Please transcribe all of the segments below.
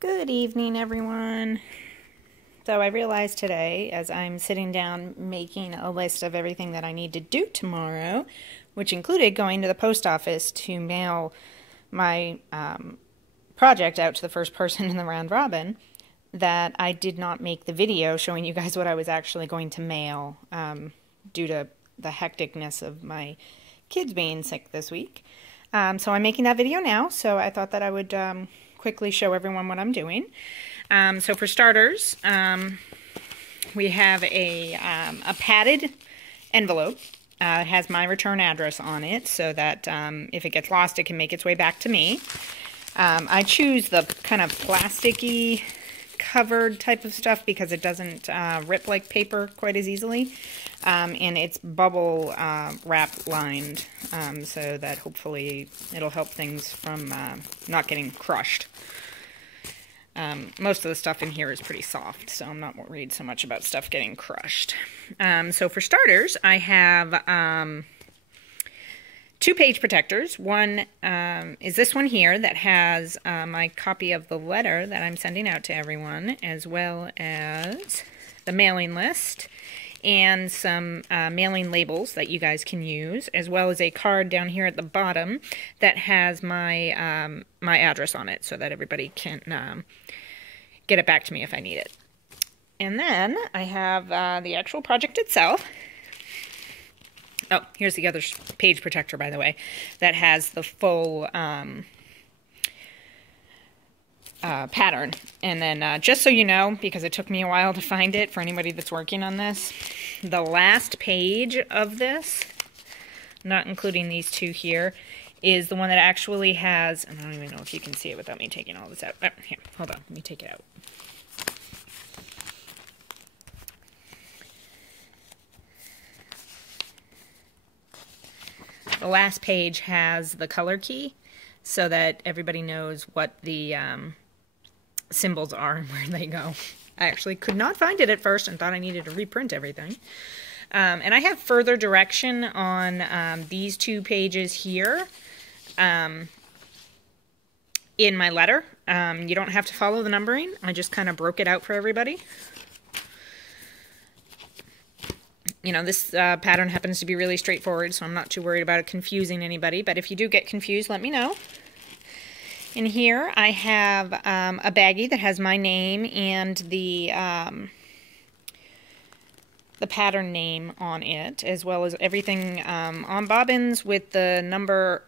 Good evening, everyone. So I realized today, as I'm sitting down making a list of everything that I need to do tomorrow, which included going to the post office to mail my project out to the first person in the round robin, that I did not make the video showing you guys what I was actually going to mail due to the hecticness of my kids being sick this week. So I'm making that video now, so I thought that I would quickly show everyone what I'm doing. So for starters, we have a padded envelope. It has my return address on it so that if it gets lost, it can make its way back to me. I choose the kind of plasticky covered type of stuff because it doesn't rip like paper quite as easily. And it's bubble wrap lined so that hopefully it'll help things from not getting crushed. Most of the stuff in here is pretty soft, so I'm not worried so much about stuff getting crushed. So for starters, I have 2 page protectors. One is this one here that has my copy of the letter that I'm sending out to everyone, as well as the mailing list and some mailing labels that you guys can use, as well as a card down here at the bottom that has my my address on it so that everybody can get it back to me if I need it. And then I have the actual project itself. Oh, here's the other page protector, by the way, that has the full pattern. And then just so you know, because it took me a while to find it for anybody that's working on this, the last page of this, not including these 2 here, is the one that actually has, and I don't even know if you can see it without me taking all this out. Oh, here, hold on, let me take it out. The last page has the color key so that everybody knows what the symbols are and where they go. I actually could not find it at first and thought I needed to reprint everything. And I have further direction on these 2 pages here in my letter. You don't have to follow the numbering. I just kind of broke it out for everybody. You know, this pattern happens to be really straightforward, so I'm not too worried about it confusing anybody. But if you do get confused, let me know. In here, I have a baggie that has my name and the pattern name on it, as well as everything on bobbins with the number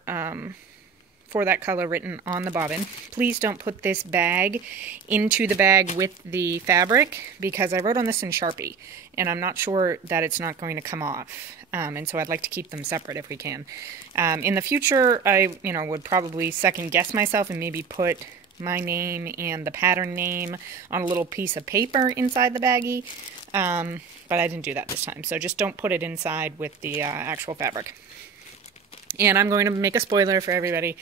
for that color written on the bobbin. Please don't put this bag into the bag with the fabric, because I wrote on this in Sharpie, and I'm not sure that it's not going to come off. And so I'd like to keep them separate if we can. In the future, I would probably second guess myself and maybe put my name and the pattern name on a little piece of paper inside the baggie, but I didn't do that this time. So just don't put it inside with the actual fabric. And I'm going to make a spoiler for everybody.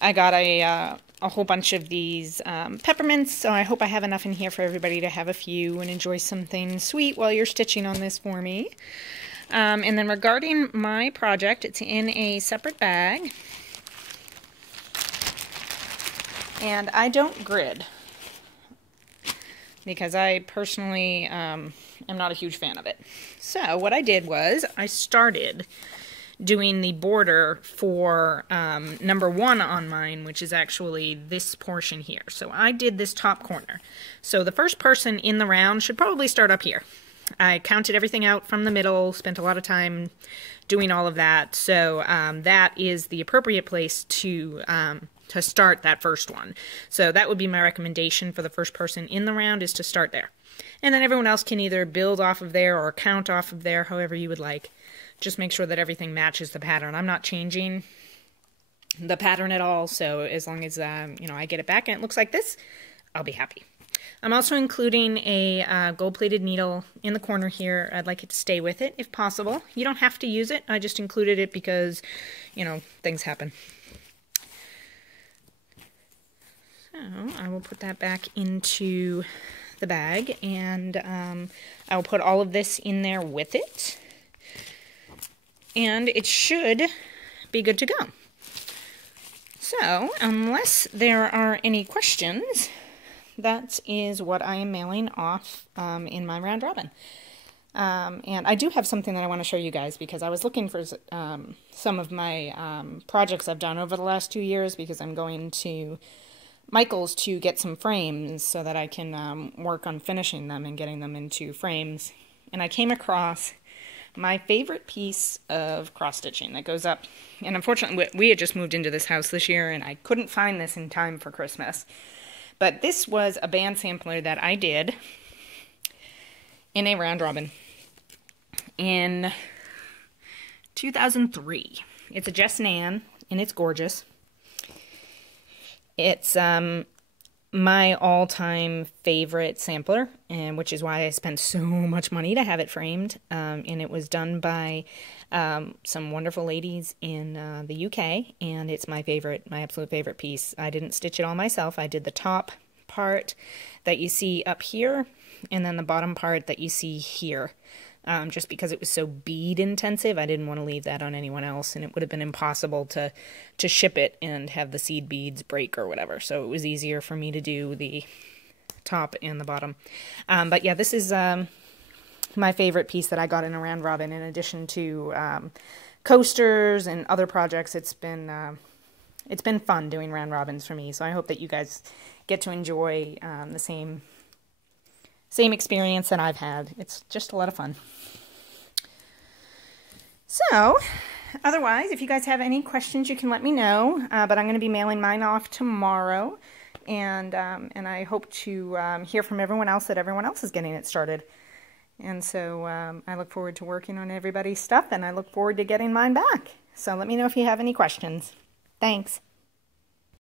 I got a whole bunch of these peppermints, so I hope I have enough in here for everybody to have a few and enjoy something sweet while you're stitching on this for me. And then regarding my project, it's in a separate bag. And I don't grid, because I personally am not a huge fan of it. So what I did was I started doing the border for number 1 on mine, which is actually this portion here. So I did this top corner. So the first person in the round should probably start up here. I counted everything out from the middle, spent a lot of time doing all of that. So that is the appropriate place to start that first one. So that would be my recommendation for the first person in the round, is to start there. And then everyone else can either build off of there or count off of there, however you would like. Just make sure that everything matches the pattern. I'm not changing the pattern at all, so as long as I get it back and it looks like this, I'll be happy. I'm also including a gold-plated needle in the corner here. I'd like it to stay with it if possible. You don't have to use it. I just included it because, things happen. So I will put that back into the bag, and I will put all of this in there with it. And it should be good to go. So, unless there are any questions, that is what I am mailing off in my round robin. And I do have something that I want to show you guys, because I was looking for some of my projects I've done over the last 2 years, because I'm going to Michael's to get some frames so that I can work on finishing them and getting them into frames. And I came across my favorite piece of cross-stitching that goes up. And unfortunately, we had just moved into this house this year, and I couldn't find this in time for Christmas. But this was a band sampler that I did in a round robin in 2003. It's a Jess Nan, and it's gorgeous. It's my all-time favorite sampler, and which is why I spent so much money to have it framed. And it was done by some wonderful ladies in the UK, and it's my absolute favorite piece. I didn't stitch it all myself. I did the top part that you see up here, and then the bottom part that you see here. Just because it was so bead intensive, I didn't want to leave that on anyone else, and it would have been impossible to ship it and have the seed beads break or whatever. So it was easier for me to do the top and the bottom. But yeah, this is my favorite piece that I got in a round robin. In addition to coasters and other projects, it's been fun doing round robins for me. So I hope that you guys get to enjoy the same experience that I've had. It's just a lot of fun. So, otherwise, if you guys have any questions, you can let me know. But I'm going to be mailing mine off tomorrow, and I hope to hear from everyone else that everyone else is getting it started. And so I look forward to working on everybody's stuff, and I look forward to getting mine back. So let me know if you have any questions. Thanks.